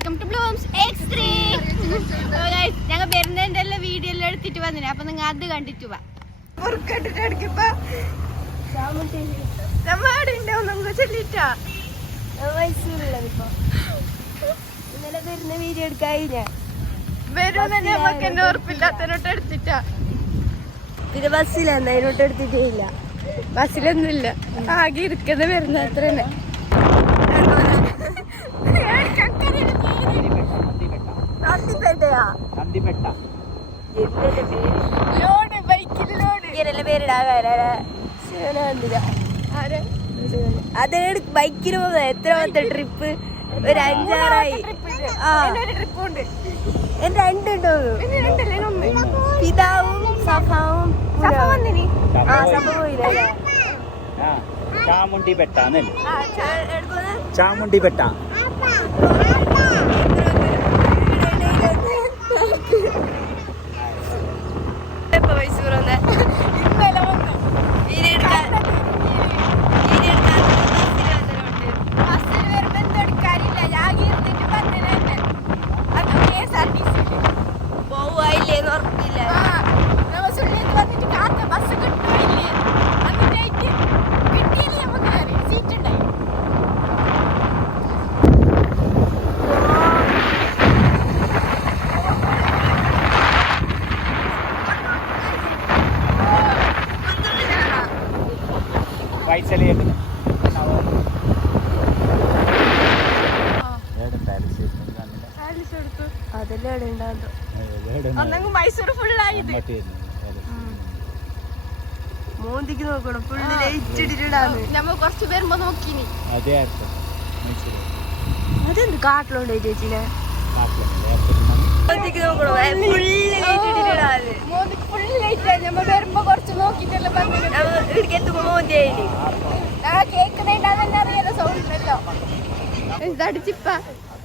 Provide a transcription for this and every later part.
Welcome to Bloom's എക്സ്3. ഞങ്ങൾ വരുന്നതിന്റെ എല്ലാം വീഡിയോ എല്ലാം എടുത്തിട്ട് വന്നിന്, അപ്പൊ നിങ്ങൾ അത് കണ്ടിട്ട് വാ. ഇന്നലെ വരുന്ന വീഡിയോ എടുക്കാൻ ഉറപ്പില്ലാത്തതിനോട്ട് എടുത്തിട്ടാ. പിന്നെ ബസ്സിലെന്താ അതിനോട്ട് എടുത്തിട്ടേ ഇല്ല. ബസ്സിലൊന്നുമില്ല, ആകെ ഇരിക്കുന്ന വരുന്ന അത്ര തന്നെ. അത് ബൈക്കിന് പോകുന്നത് എത്രാമത്തെ ട്രിപ്പ്? ഒരു 5-6ആയി. എന്റെ 2 ഉണ്ടോ? പിതാവും സഫാവും സഫ പോയില്ലേ? ചാമുണ്ടി പെട്ട ചാമുണ്ടി പെട്ട മോന്തിക്ക് നോക്കണം, ഫുള്ള് ലൈറ്റ് ഇട്ടിട്ടാണ്. നമ്മ കുറച്ച് വരുമ്പോ നോക്കിനി. അതെന്ത് കാട്ടിലുണ്ടോ ചേച്ചിനെ? മോന്തിക്ക് നോക്കണോ, ഫുള്ള് ലൈറ്റ് ഇട്ടിട്ടാണ്. നമ്മ വരുമ്പോ കുറച്ച് നോക്കിട്ടല്ലോ ഇടയ്ക്കെത്തുമ്പോ മോന്തി ആയില്ലേ കേൾക്കുന്നുണ്ടോ? സൗണ്ടല്ലോ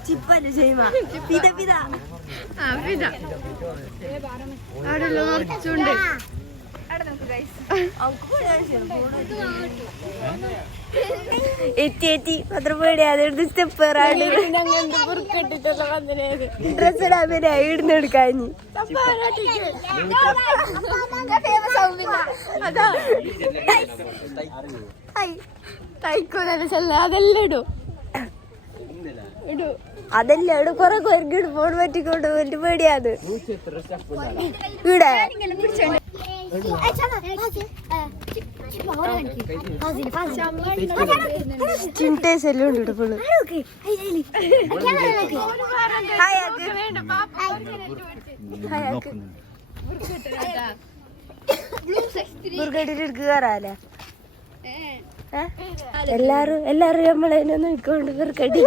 ചിപ്പല്ലേ ചെയ്യുമ്പ പിത പിത അവിടെ നിറച്ചുണ്ട്. എത്തി പത്രം പേടിയാ സ്റ്റെപ്പ് ഡ്രസ് ഇടാൻ പേര് ഇടുന്ന് എടുക്കാഞ്ഞ്. അതെല്ലാം ഇടും കൊറേ കൊരങ്ങിട്ട് ഫോൺ പറ്റിക്കൊണ്ട് വലിയ പേടിയാത്. ഇവിടെ ചിന്തേസ് എല്ലാം ഉണ്ട് ഫുള്ള്. കയറാല്ലേ എല്ലാരും നമ്മളതിനെ നോക്കിക്കൊണ്ട് ബുർക്കട്ടി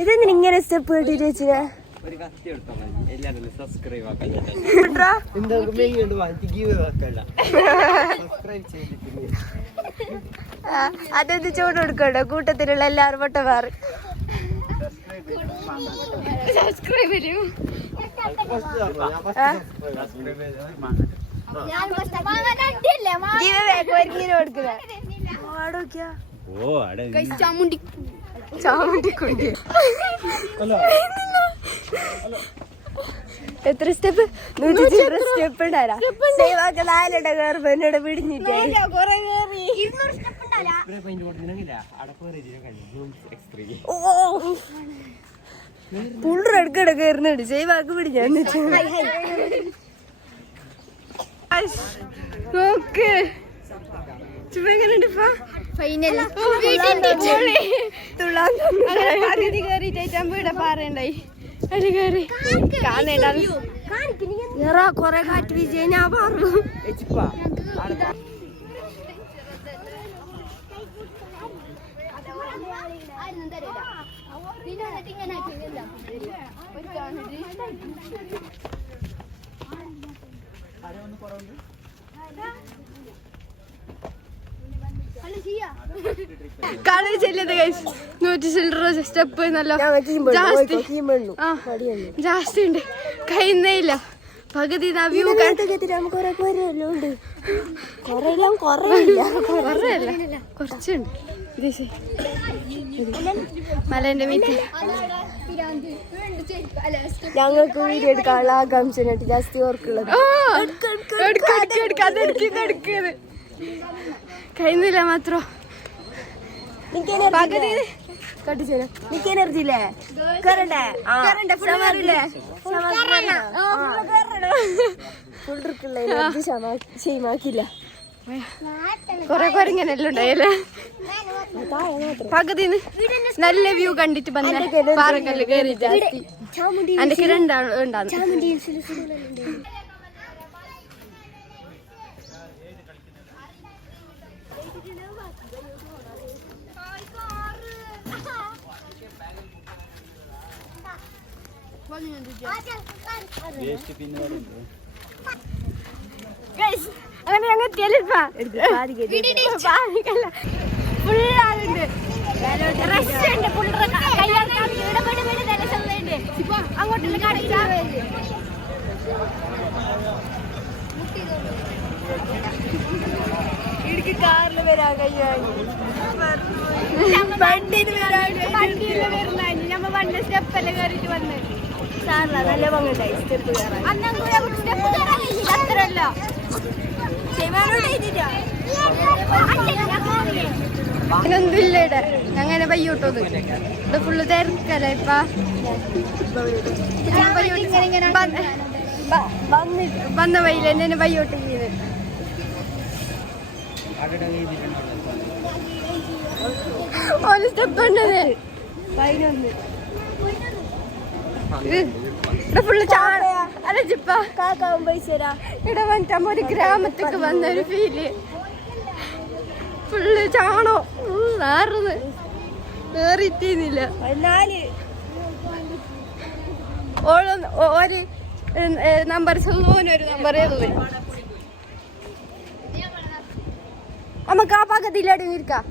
ഇതെന്തിനാ ഇങ്ങനെ സ്റ്റെപ്പ് കെട്ടിട്ട് വെച്ചിനാ? അതെന്ത് ചോട് കൊടുക്കണ്ടോ? കൂട്ടത്തിലുള്ള എല്ലാവരും പൊട്ടമാറ് ചാമുണ്ടിക്കുണ്ടി. എത്ര സ്റ്റെപ്പ്? 100 സ്റ്റെപ്പ് ഉണ്ടാരാ? സേവാക്ക 4 കയറുമ്പോ എന്നോട് പിടിഞ്ഞിട്ടേ പുള്ളെടുക്കട കയറുന്നുണ്ട്. സേവാക്ക് പിടിഞ്ഞ നോക്ക് പറയണ്ടായി കൊറേ കാറ്റ് വിജയ ഞാൻ പറഞ്ഞു. കളി ചെല്ലത് 100 ചില്ലറ സ്റ്റെപ്പ് നല്ല ജാസ്തി ഉണ്ട്. കഴിയുന്നേയില്ല പകുതി വ്യൂ കുറച്ചുണ്ട്. മലേന്റെ വീട്ടിൽ ഞങ്ങൾക്ക് വീഡിയോ എടുക്കാനുള്ള ആകാംക്ഷനായിട്ട് ജാസ്തി ഓർക്കുള്ളത്. കഴിയുന്നില്ല മാത്രം നിക്ക് എനർജി ഇല്ലേ? കേറണ്ടേ? ഫുൾ ട്രിക്കുള്ള എനർജി ക്ഷീമാക്കില്ല. കൊറേ കൊരങ്ങനെല്ലാം ഉണ്ടായല്ലേ. പകുതി നല്ല വ്യൂ കണ്ടിട്ട് പാറക്കല്ല് കയറി ജാസ്തി എന്റെ രണ്ടാണ്. അങ്ങനെ ഞങ്ങൾ എത്തിയല്ലിപ്പാ ഫുള്ളാളുണ്ട്. റഷ്യുണ്ട് ഫുൾ അങ്ങോട്ടുള്ള കാണിച്ചാ ഇടുക്കി കാറിൽ വരാൻ കഴിയാൻ നമ്മ വണ്ടി സ്റ്റെപ്പെല്ലാം കയറിയിട്ട് വന്ന് സാറില്ല നല്ല പങ്കുണ്ടായി സ്റ്റെപ്പ് കയറാൻ. അത്രല്ല ഒന്നുമില്ല ഇവിടെ. അങ്ങനെ പയ്യോട്ടത് ഇത് ഫുള്ള് തിരക്കല്ലേ ഇപ്പ വന്ന വഴിയിൽ എന്നെ പയ്യോട്ട് ചെയ്ത് ഒരു സ്റ്റെപ്പ് ഉണ്ടത് 11 ഇവിടെ ഫുള്ള് അലച്ചിപ്പ കാക്കാവും പൈസ ഇവിടെ വന്നിട്ട് ഒരു ഗ്രാമത്തേക്ക് വന്ന ഒരു ഫീല്. ഫുള്ള് ചാണോ നാറുന്ന് വേറിട്ടില്ല. ഒരു നമ്പർ ഒരു നമ്പർ നമുക്ക് ആ പക്കത്തില്ലാടി നിൽക്കാം.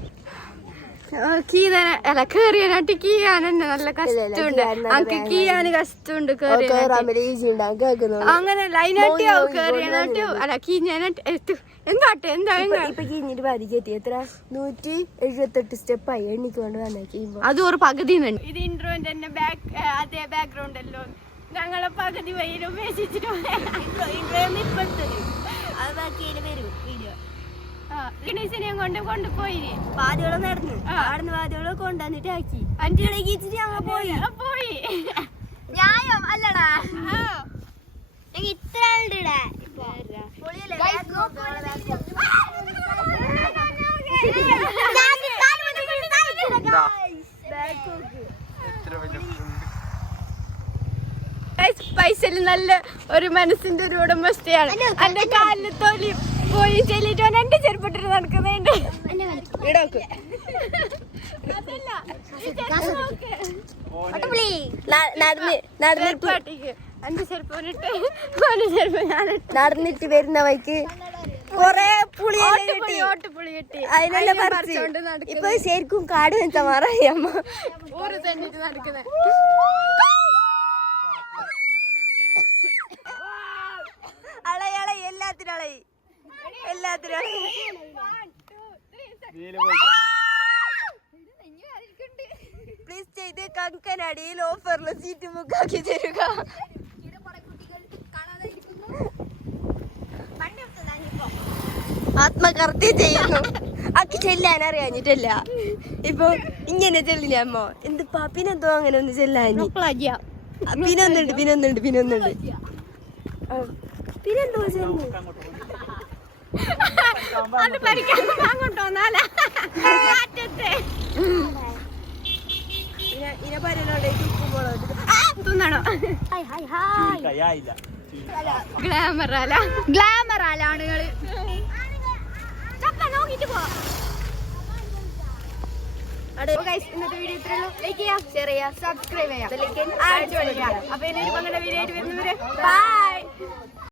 കേറിയാനായിട്ട് കീയാൻ തന്നെ നല്ല കഷ്ടമുണ്ട്. എനിക്ക് കീയാന് കഷ്ടമുണ്ട്. അങ്ങനെ ലൈനായിട്ട് കേറിയാനായിട്ട് അല്ല കീഞ്ഞാനായിട്ട് എന്താട്ടെ എന്താ കീഞ്ഞിട്ട് പരിചയത്തി എത്ര 178 സ്റ്റെപ്പായി എണ്ണിക്കൊണ്ട് വന്നു. അത് ഒരു പകുതി ഇത് ഇൻട്രോന്റെ തന്നെ അതേ ബാക്ക്ഗ്രൗണ്ട് അല്ലോ. ഞങ്ങളെ പകുതി വൈകിട്ട് ഉപേക്ഷിച്ചിട്ട് ഗണേശനെയും കൊണ്ടുപോയി പാതിയോളം നടന്നു. ആടുന്ന പാതിയോളം കൊണ്ടുവന്നിട്ട് ആക്കി അഞ്ചിടക്കിച്ചിട്ട് ഞങ്ങൾ പോയി ന്യായം അല്ലടാ. ഇത്ര ആളുടെ പൈസയിൽ നല്ല ഒരു മനസ്സിന്റെ ഒരു ഉടമസ്ഥയാണ്. എന്റെ കാലില് തൊലി പോയി ചെല്ലിട്ട് എന്റെ ചെരുപ്പിട്ടിട്ട് നടക്കുന്നുണ്ട്. നടന്നിട്ട് വരുന്ന വഴിക്ക് കൊറേ പുളി കിട്ടി. അതിനെല്ലാം പറിച്ച് ഇപ്പൊ ശരിക്കും കാട് വെച്ചാ മാറായി അമ്മ ഊര് തന്നിട്ട് നടക്കുന്നത്. എല്ലാത്തിനും പ്ലീസ് ചെയ്ത് കങ്കനടിയിൽ ഓഫറിൽ സീറ്റ് ബുക്കാക്കി തരുക. ആത്മകർത്തി ചെയ്യുന്നു. അക്ക് ചെല്ലാൻ അറിയാഞ്ഞിട്ടല്ല. ഇപ്പൊ ഇങ്ങനെ ചെല്ലില്ല അമ്മ. എന്ത് പിന്നെന്തോ അങ്ങനെ ഒന്ന് ചെല്ലാഞ്ഞി. പിന്നൊന്നുണ്ട് പിന്നെന്തോ ചെല്ലു. അത് പരിക്കാൻ അങ്ങോട്ട് വന്നാല ഗ്ലാമർ ആളുകള് നോക്കിട്ട് പോ. ഇന്നത്തെ വീഡിയോ ഇത്രേ ഉള്ളൂ. ലൈക്ക് ചെയ്യാം, ഷെയർ ചെയ്യാം, സബ്സ്ക്രൈബ് ചെയ്യാം, അപ്പൊ ഇനി ഒരു വീഡിയോ ആയിട്ട് വരുന്നവരെ ബൈ.